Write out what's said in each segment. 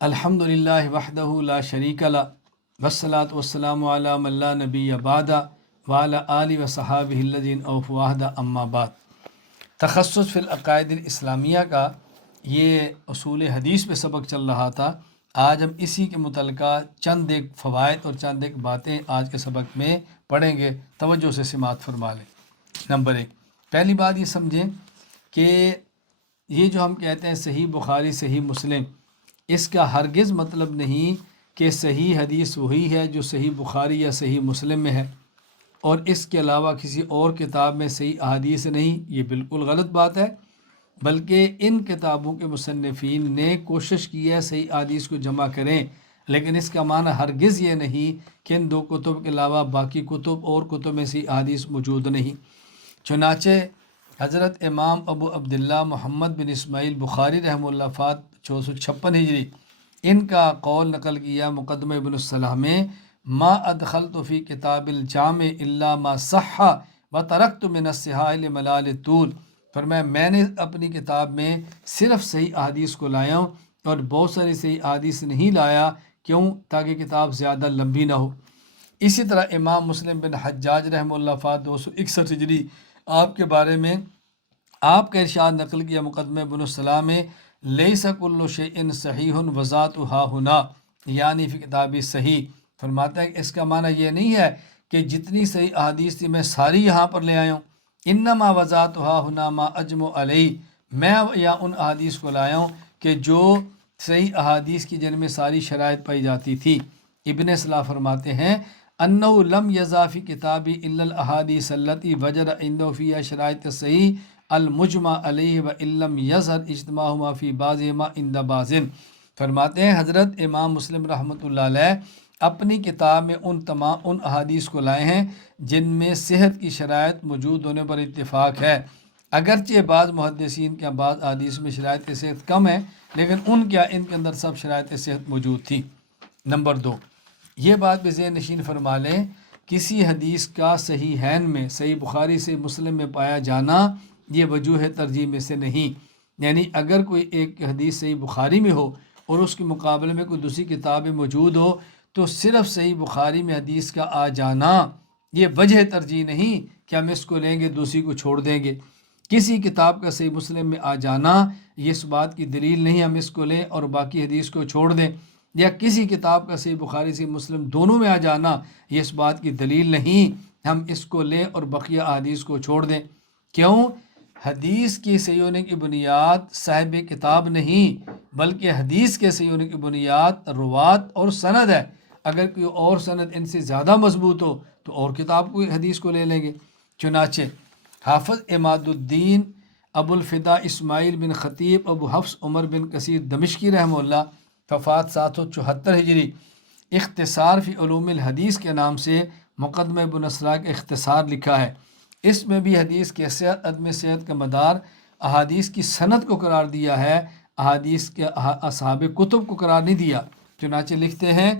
الحمدللہ وحدہ لا شریک لہ والصلاۃ والسلام علی من لا نبی بعد وعلی آلہ وصحابہ الذین اوفوا وحدہ اما بعد۔ تخصص فی العقائد الاسلامیہ کا یہ اصول حدیث پہ سبق چل رہا تھا۔ آج ہم اسی کے متعلقہ چند ایک فوائد اور چند ایک باتیں آج کے سبق میں پڑھیں گے، توجہ سے سماعت فرما لیں۔ نمبر 1، پہلی بات یہ سمجھیں کہ یہ جو ہم کہتے ہیں صحیح بخاری صحیح مسلم، اس کا ہرگز مطلب نہیں کہ صحیح حدیث وہی ہے جو صحیح بخاری یا صحیح مسلم میں ہے اور اس کے علاوہ کسی اور کتاب میں صحیح احادیث نہیں۔ یہ بالکل غلط بات ہے، بلکہ ان کتابوں کے مصنفین نے کوشش کی ہے صحیح احادیث کو جمع کریں، لیکن اس کا معنی ہرگز یہ نہیں کہ ان دو کتب کے علاوہ باقی کتب اور کتب میں صحیح احادیث موجود نہیں۔ چنانچہ حضرت امام ابو عبداللہ محمد بن اسماعیل بخاری رحمہ اللہ فات 456 ہجری، ان کا قول نقل کیا مقدمہ ابن الصلاح میں، ما ادخلت فی کتاب الجامع الا ما صح وترکت من الصحاح لملال الطول۔ فرمایا میں نے اپنی کتاب میں صرف صحیح احادیث کو لایا ہوں اور بہت ساری صحیح احادیث نہیں لایا، کیوں؟ تاکہ کتاب زیادہ لمبی نہ ہو۔ اسی طرح امام مسلم بن حجاج رحمہ اللہ فات 261 ہجری، آپ کے بارے میں آپ کا ارشاد نقل کیا مقدمہ ابن الصلاح میں، لیس کل شیء صحیح وذاتھا ہنا، یعنی فی کتاب صحیح۔ فرماتا ہے کہ اس کا معنی یہ نہیں ہے کہ جتنی صحیح احادیث تھی میں ساری یہاں پر لے آیا ہوں، انما وذاتھا ہنا ما اجمع علیہ، میں یا ان احادیث کو لایا ہوں کہ جو صحیح احادیث کی جن میں ساری شرائط پائی جاتی تھی۔ ابن صلاح فرماتے ہیں انہ لم یضع فی کتابی الا الاحادیث التی وجد عنده فیہا شرائط صحیح المجمع علیہ وان لم یظہر اجتماعہما فی بعضہما عند بعض۔ فرماتے ہیں حضرت امام مسلم رحمۃ اللہ علیہ اپنی کتاب میں ان احادیث کو لائے ہیں جن میں صحت کی شرائط موجود ہونے پر اتفاق ہے، اگرچہ بعض محدثین کے بعض احادیث میں شرائط صحت کم ہے، لیکن ان کے اندر سب شرائط صحت موجود تھی۔ نمبر 2، یہ بات بھی ذہن نشین فرما لیں، کسی حدیث کا صحیحین میں صحیح بخاری سے مسلم میں پایا جانا یہ وجوہ ترجیح میں سے نہیں، یعنی اگر کوئی ایک حدیث صحیح بخاری میں ہو اور اس کے مقابلے میں کوئی دوسری کتاب میں موجود ہو تو صرف صحیح بخاری میں حدیث کا آ جانا یہ وجہ ترجیح نہیں کہ ہم اس کو لیں گے دوسری کو چھوڑ دیں گے۔ کسی کتاب کا صحیح مسلم میں آ جانا یہ اس بات کی دلیل نہیں ہم اس کو لیں اور باقی حدیث کو چھوڑ دیں، یا کسی کتاب کا صحیح بخاری صحیح مسلم دونوں میں آ جانا یہ اس بات کی دلیل نہیں ہم اس کو لیں اور بقیہ احادیث کو چھوڑ دیں۔ کیوں؟ حدیث کی صحیح ہونے کی بنیاد صاحب کتاب نہیں، بلکہ حدیث کے صحیح ہونے کی بنیاد روات اور سند ہے۔ اگر کوئی اور سند ان سے زیادہ مضبوط ہو تو اور کتاب کو حدیث کو لے لیں گے۔ چنانچہ حافظ عماد الدین ابو الفدا اسماعیل بن خطیب ابو حفص عمر بن کثیر دمشقی رحمہ اللہ وفات 774 ہجری، اختصار فی علوم الحدیث کے نام سے مقدمہ ابن الصلاح کا اختصار لکھا ہے۔ اس میں بھی حدیث کی صحت عدم صحت کا مدار احادیث کی سند کو قرار دیا ہے، احادیث کے اصحاب کتب کو قرار نہیں دیا۔ چنانچہ لکھتے ہیں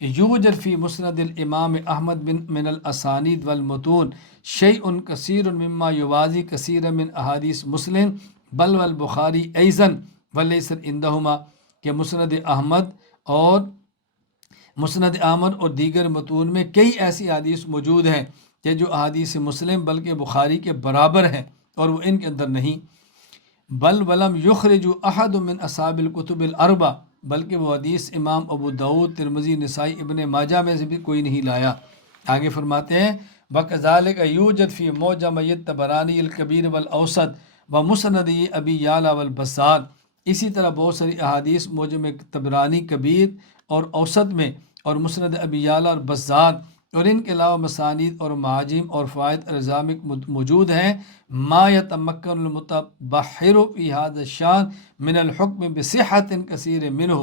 یوجد فی مسند الامام احمد بن من الاسانید والمتون شیء کثیر مما یوازی کثیر من احادیث مسلم بل والبخاری ایضا ولیس عندہما، کہ مسند احمد اور دیگر متون میں کئی ایسی احادیث موجود ہیں کہ جو احادیث مسلم بلکہ بخاری کے برابر ہیں اور وہ ان کے اندر نہیں۔ بل ولم یخرج احد من اصحاب الکتب الاربع، بلکہ وہ حدیث امام ابو داؤد ترمذی نسائی ابن ماجہ میں سے بھی کوئی نہیں لایا۔ آگے فرماتے ہیں وکذالک یوجد فی معجم الطبرانی الکبیر والاوسط ومسند ابی یعلا والبزار، اسی طرح بہت ساری احادیث معجم طبرانی کبیر اور اوسط میں اور مسند ابی یعلا اور بزار اور ان کے علاوہ مسانید اور معاجم اور فوائد ارزامک موجود ہیں، ما یتمکن المتبحر فی ھذا الشان من الحکم بصحۃ کثیر منہ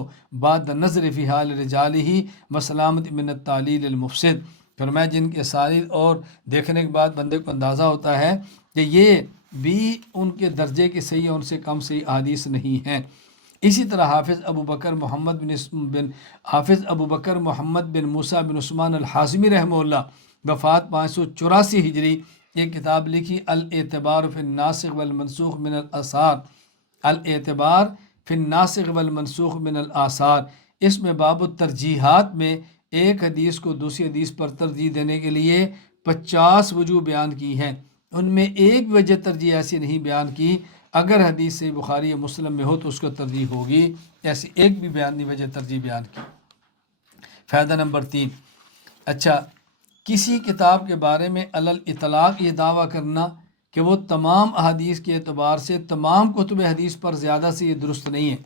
بعد النظر فی حال رجالہ وسلامت من التعلیل المفسد۔ فرمایا جن کے اسانید اور دیکھنے کے بعد بندے کو اندازہ ہوتا ہے کہ یہ بھی ان کے درجے کی صحیح اور ان سے کم صحیح احادیث نہیں ہیں۔ اسی طرح حافظ ابو بکر محمد بن موسیٰ بن عثمان الحازمی رحمہ اللہ وفات 584 ہجری، ایک کتاب لکھی الاعتبار فی الناسخ والمنسوخ من الاثار، الاعتبار فی الناسخ والمنسوخ من الآثار، اس میں باب الترجیحات میں ایک حدیث کو دوسری حدیث پر ترجیح دینے کے لیے 50 وجوہ بیان کی ہیں، ان میں ایک وجہ ترجیح ایسی نہیں بیان کی اگر حدیث صحیح بخاری یا مسلم میں ہو تو اس کو ترجیح ہوگی، ایسی ایک بھی بیان نہیں وجہ ترجیح بیان کی۔ فائدہ نمبر 3، اچھا کسی کتاب کے بارے میں علی الاطلاق یہ دعویٰ کرنا کہ وہ تمام احادیث کے اعتبار سے تمام کتب حدیث پر زیادہ سے یہ درست نہیں ہے،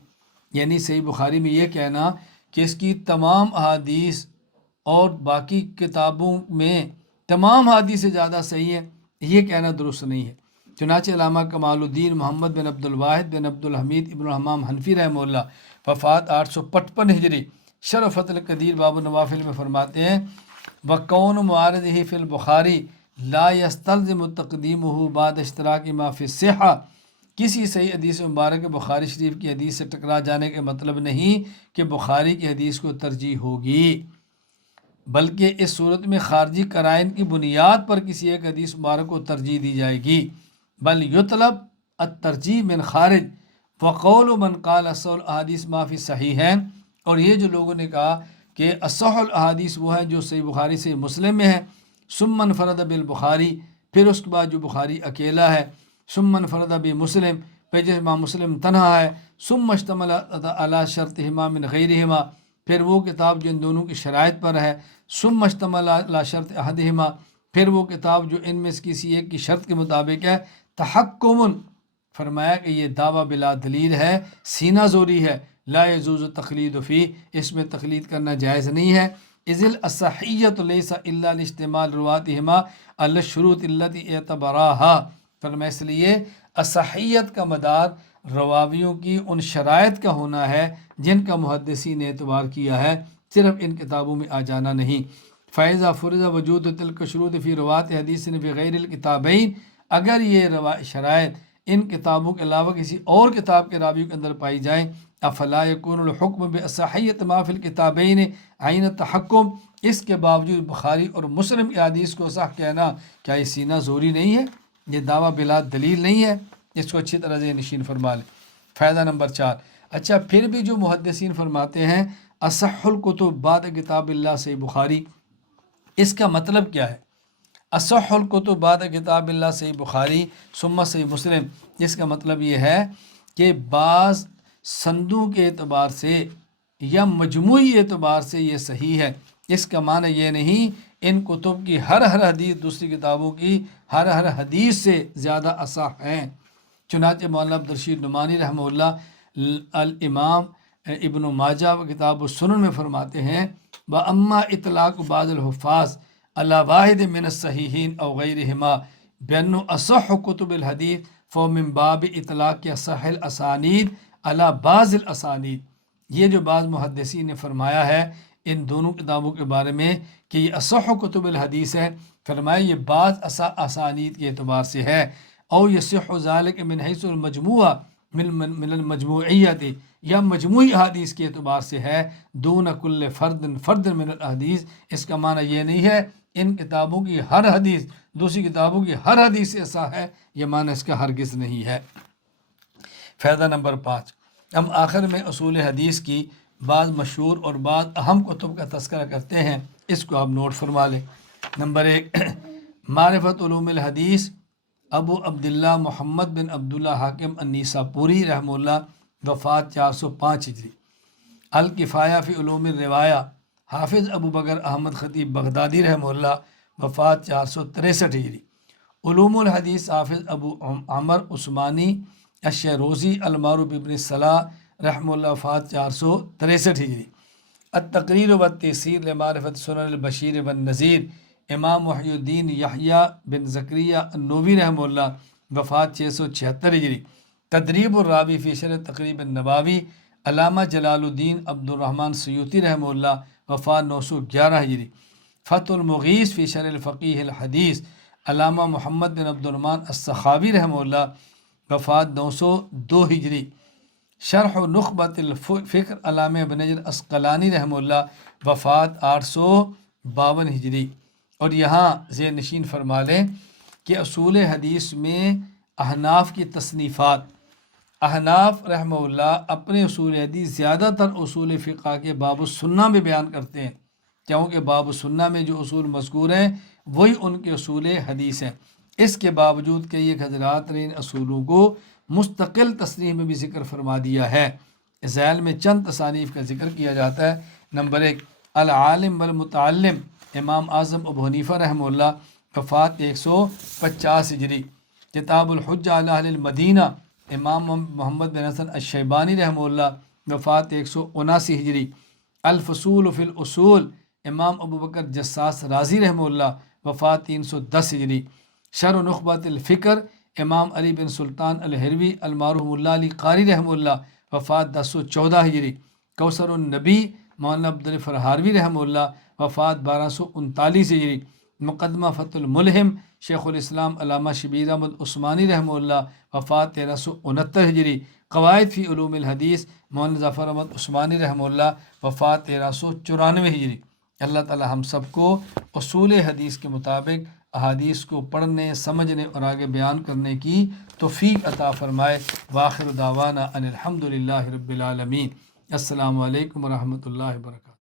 یعنی صحیح بخاری میں یہ کہنا کہ اس کی تمام احادیث اور باقی کتابوں میں تمام احادیث سے زیادہ صحیح ہے، یہ کہنا درست نہیں ہے۔ چنانچہ علامہ کمال الدین محمد بن عبد الواحد بن عبد الحمید ابن الحمام حنفی رحمہ اللہ وفات 855 ہجری، شرح فتح القدیر باب النوافل میں فرماتے ہیں وَقَوْنُ مُعَارِضِهِ فِي البخاری لا يستلزم تقدیمہ بعد اشتراک ما فی الصحہ، کسی صحیح حدیث مبارک بخاری شریف کی حدیث سے ٹکرا جانے کا مطلب نہیں کہ بخاری کی حدیث کو ترجیح ہوگی، بلکہ اس صورت میں خارجی قرائن کی بنیاد پر کسی ایک حدیث مبارک کو ترجیح دی جائے گی، بل یطلب الترجیح من خارج وقول من قال اصح الاحادیث ما فی صحیحین، اور یہ جو لوگوں نے کہا کہ اصح الاحادیث وہ ہیں جو صحیح بخاری سے مسلم میں ہے، ثم انفرد بالبخاری، پھر اس کے بعد جو بخاری اکیلا ہے، ثم انفرد بمسلم، پھر جس امام مسلم تنہا ہے، ثم اشتمل علی شرطہما من غیرہما، پھر وہ کتاب جو ان دونوں کی شرائط پر ہے، ثم اشتمل علی شرط احدہما، پھر وہ کتاب جو ان میں سے کسی ایک کی شرط کے مطابق ہے، تحکم، فرمایا کہ یہ دعویٰ بلا دلیل ہے، سینہ زوری ہے، لا یجوز تقلید فی، اس میں تقلید کرنا جائز نہیں ہے، اذ الاصحیۃ لیس الا لاجتماع رواتہما علی الشروط التي اعتبراها، فرمایا اس لیے اصحیت کا مدار رواویوں کی ان شرائط کا ہونا ہے جن کا محدثین نے اعتبار کیا ہے، صرف ان کتابوں میں آ جانا نہیں۔ فَإِذَا فُرِضَ وُجُودُ تِلْكَ الشُّرُوطِ فِي رُوَاةِ حَدِيثٍ فِي غَيْرِ الْكِتَابَيْنِ، اگر یہ شرائط ان کتابوں کے علاوہ کسی اور کتاب کے راویوں کے اندر پائی جائیں، افلا یکون الحکم بصحیۃ ما فی الکتابین عین التحکم، اس کے باوجود بخاری اور مسلم کی حدیث کو صح کہنا کیا یہ سینہ زوری نہیں ہے، یہ دعویٰ بلا دلیل نہیں ہے؟ اس کو اچھی طرح سے نشین فرما لیں۔ فائدہ نمبر 4، اچھا پھر بھی جو محدثین فرماتے ہیں اصح الکتب بعد کتاب اللہ صحیح بخاری، اس کا مطلب کیا ہے؟ اصح الکتب بعد کتاب اللہ صحیح بخاری ثم صحیح مسلم، اس کا مطلب یہ ہے کہ بعض سندوں کے اعتبار سے یا مجموعی اعتبار سے یہ صحیح ہے، اس کا معنی یہ نہیں ان کتب کی ہر حدیث دوسری کتابوں کی ہر حدیث سے زیادہ اصح ہیں۔ چنانچہ مولانا عبدالرشید نعمانی رحمہ اللہ الامام ابن ماجہ و کتاب السنن میں فرماتے ہیں وَأَمَّا اطلاق بعض الحفاظ علی واحد من الصحیحین او غیرہما بأنه اصح کتب الحدیث فمن باب اطلاق اصح الاسانید علی بعض الاسانید، یہ جو بعض محدثین نے فرمایا ہے ان دونوں کتابوں کے بارے میں کہ یہ اصح کتب الحدیث ہے، فرمایا یہ بعض اسانید کے اعتبار سے ہے، او یصح ذلک من حیث المجموعہ من المجموعیت، یا مجموعی احادیث کے اعتبار سے ہے، دون کل فرد من الحدیث، اس کا معنی یہ نہیں ہے ان کتابوں کی ہر حدیث دوسری کتابوں کی ہر حدیث سے ایسا ہے، یہ معنی اس کا ہرگز نہیں ہے۔ فائدہ نمبر 5، ہم آخر میں اصول حدیث کی بعض مشہور اور بعض اہم کتب کا تذکرہ کرتے ہیں، اس کو آپ نوٹ فرما لیں۔ نمبر 1، معرفت علوم الحدیث، ابو عبداللہ محمد بن عبداللہ حاکم النیسابوری رحمہ اللہ وفات 405 ہجری۔ الکفایہ فی علوم الروایہ، حافظ ابو بکر احمد خطیب بغدادی رحمہ اللہ وفات 463 ہجری۔ علوم الحدیث حافظ ابو عمر عثمانی الشیروزی المعروف ابن صلاح رحمہ اللہ وفات 463 ہجری۔ التقریر والتیسیر لمعرفت سنن البشیر والنذیر، امام محی الدین یحییٰ بن زکریہ النووی رحمہ اللہ وفات 676 ہجری۔ تدریب الراوی فی شرح تقریب النووی، علامہ جلال الدین عبد الرحمن سیوطی رحمہ اللہ وفات 911 ہجری۔ فتح المغیث فی شرح الفقیہ الحدیث، علامہ محمد بن عبد الرحمن السخاوی رحمہ اللہ وفات 902 ہجری۔ شرح نخبۃ الفکر، علامہ ابن حجر عسقلانی رحمہ اللہ وفات 852 ہجری۔ اور یہاں ذہن نشین فرما لیں کہ اصول حدیث میں احناف کی تصنیفات احناف رحمہ اللہ اپنے اصول حدیث زیادہ تر اصول فقہ کے باب السنہ میں بیان کرتے ہیں، کیونکہ باب السنہ میں جو اصول مذکور ہیں وہی ان کے اصول حدیث ہیں۔ اس کے باوجود کئی ایک حضرات نے ان اصولوں کو مستقل تصریح میں بھی ذکر فرما دیا ہے۔ ذیل میں چند تصانیف کا ذکر کیا جاتا ہے۔ نمبر 1، العالم والمتعلم، امام اعظم ابو حنیفہ رحمہ اللہ، وفات 150 ہجری۔ کتاب الحجہ علی اہل المدینہ، امام محمد بن حسن الشیبانی رحمہ اللہ، وفات 179 ہجری۔ الفصول فی الاصول، امام ابو بکر جساس رازی رحمہ اللہ، وفات 310 ہجری۔ شرح نخبۃ الفکر، امام علی بن سلطان الہروی المعروف اللہ علی قاری رحمہ اللہ، وفات 1014 ہجری۔ کوثر النبی، مولانا عبدالعلی فرہاروی رحمہ اللہ، وفات 1239 ہجری۔ مقدمہ فتح الملہم، شیخ الاسلام علامہ شبیر احمد عثمانی رحمہ اللہ، وفات 1369 ہجری۔ قواعد فی علوم الحدیث، مولانا ظفر احمد عثمانی رحمہ اللہ، وفات 1394 ہجری۔ اللہ تعالی ہم سب کو اصول حدیث کے مطابق احادیث کو پڑھنے، سمجھنے اور آگے بیان کرنے کی توفیق عطا فرمائے۔ وآخر دعوانا ان الحمد للہ رب العالمین۔ السلام علیکم ورحمۃ اللہ وبرکاتہ۔